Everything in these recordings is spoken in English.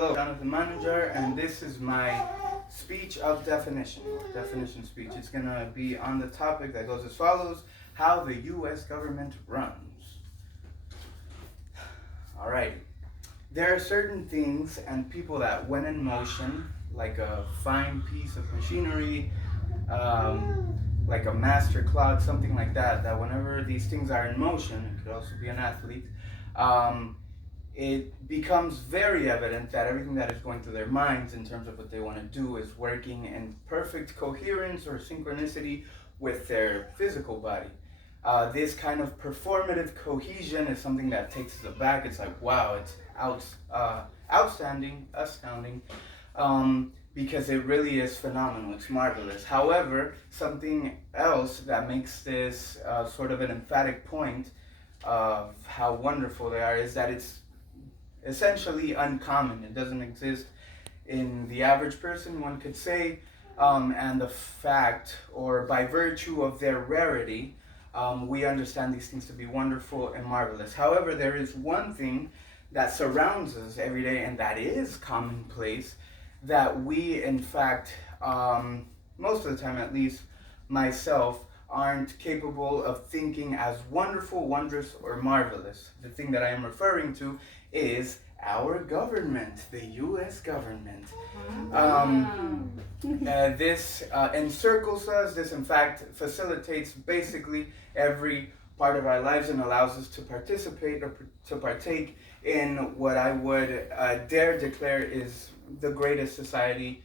Hello, Jonathan Manager, and this is my speech of definition speech. It's going to be on the topic that goes as follows: how the U.S. government runs. All right. There are certain things and people that, when in motion, like a fine piece of machinery, like a master clock, something like that, that whenever these things are in motion, it could also be an athlete, it becomes very evident that everything that is going through their minds in terms of what they want to do is working in perfect coherence or synchronicity with their physical body. This kind of performative cohesion is something that takes us aback. It's like, wow, it's astounding, because it really is phenomenal. It's marvelous. However, something else that makes this sort of an emphatic point of how wonderful they are is that it's essentially uncommon. It doesn't exist in the average person, one could say, and the fact, or by virtue of their rarity, we understand these things to be wonderful and marvelous. However, there is one thing that surrounds us every day, and that is commonplace, that we, in fact, most of the time at least, myself, aren't capable of thinking as wonderful, wondrous, or marvelous. The thing that I am referring to is our government, the U.S. government. This encircles us. This, in fact, facilitates basically every part of our lives and allows us to participate or to partake in what I would dare declare is the greatest society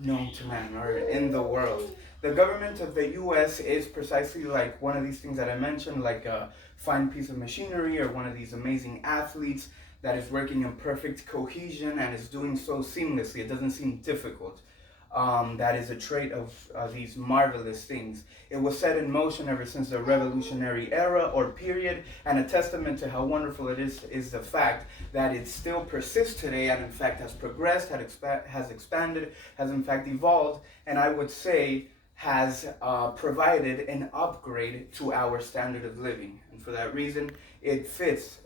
known to man or in the world. The government of the U.S. is precisely like one of these things that I mentioned, like a fine piece of machinery or one of these amazing athletes that is working in perfect cohesion and is doing so seamlessly. It doesn't seem difficult. That is a trait of these marvelous things. It was set in motion ever since the Revolutionary era or period, and a testament to how wonderful it is the fact that it still persists today and in fact has progressed, has expanded, has in fact evolved, and I would say has provided an upgrade to our standard of living. And for that reason, it fits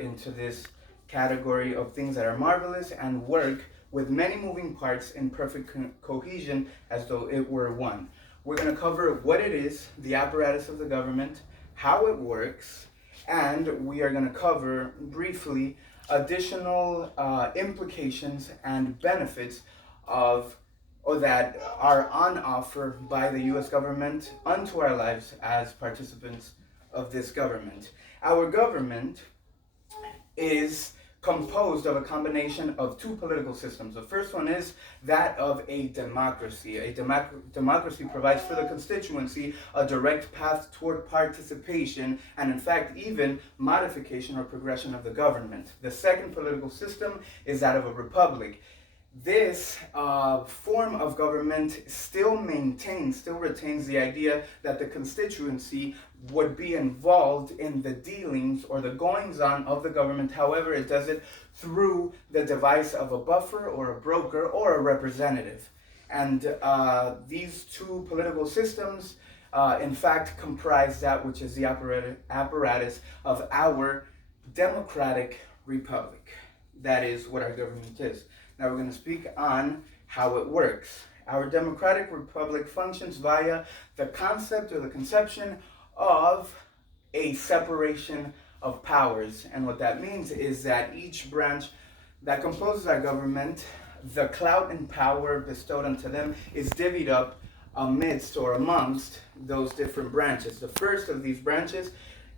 into this category of things that are marvelous and work with many moving parts in perfect cohesion as though it were one. We're going to cover what it is, the apparatus of the government, how it works, and we are going to cover briefly additional implications and benefits of or that are on offer by the U.S. government unto our lives as participants of this government. Our government is composed of a combination of two political systems. The first one is that of a democracy. A democracy provides for the constituency a direct path toward participation and, in fact, even modification or progression of the government. The second political system is that of a republic. This form of government still retains the idea that the constituency would be involved in the dealings or the goings-on of the government. However, it does it through the device of a buffer or a broker or a representative. And these two political systems, in fact, comprise that which is the apparatus of our democratic republic. That is what our government is. Now we're going to speak on how it works. Our democratic republic functions via the concept or the conception of a separation of powers. And what that means is that each branch that composes our government, the clout and power bestowed unto them is divvied up amidst or amongst those different branches. The first of these branches,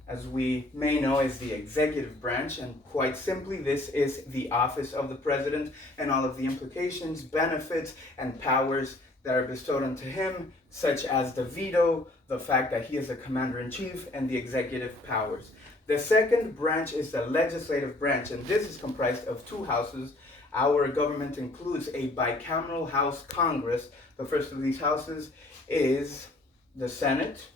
as we may know, is the executive branch, and quite simply, this is the office of the president and all of the implications, benefits, and powers that are bestowed unto him, such as the veto, the fact that he is the commander-in-chief, and the executive powers. The second branch is the legislative branch, and this is comprised of two houses. Our government includes a bicameral house Congress. The first of these houses is the Senate,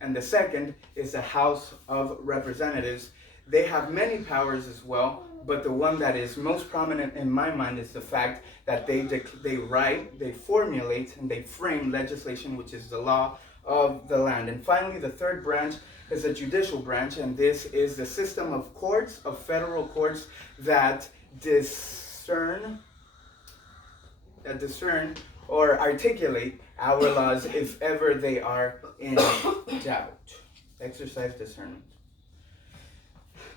and the second is the House of Representatives. They have many powers as well, but the one that is most prominent in my mind is the fact that they write, they formulate, and they frame legislation, which is the law of the land. And finally, the third branch is the judicial branch, and this is the system of courts, of federal courts, that discern or articulate our laws if ever they are in doubt. Exercise discernment.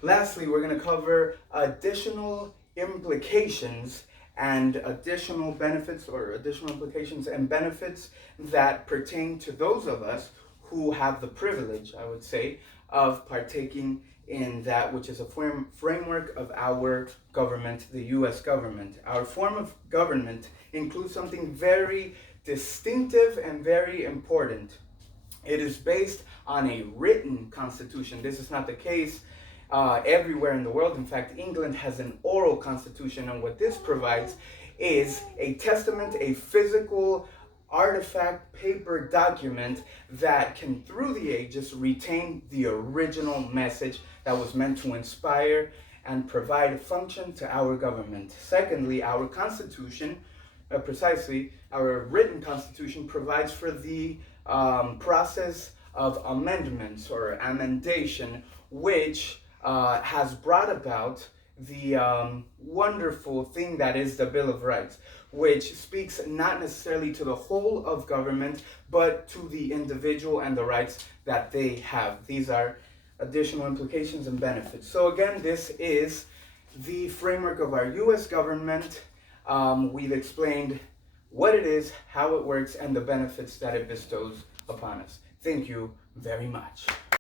Lastly, we're going to cover additional implications and additional benefits, or additional implications and benefits that pertain to those of us who have the privilege, I would say, of partaking in that which is a framework of our government, the U.S. government. Our form of government includes something very distinctive and very important. It is based on a written constitution. This is not the case everywhere in the world. In fact, England has an oral constitution, and what this provides is a testament, a physical artifact, paper document that can, through the ages, retain the original message that was meant to inspire and provide function to our government. Secondly, our constitution, precisely our written constitution, provides for the process of amendments or amendation, which has brought about the wonderful thing that is the Bill of Rights, which speaks not necessarily to the whole of government, but to the individual and the rights that they have. These are additional implications and benefits. So again, this is the framework of our U.S. government. We've explained what it is, how it works, and the benefits that it bestows upon us. Thank you very much.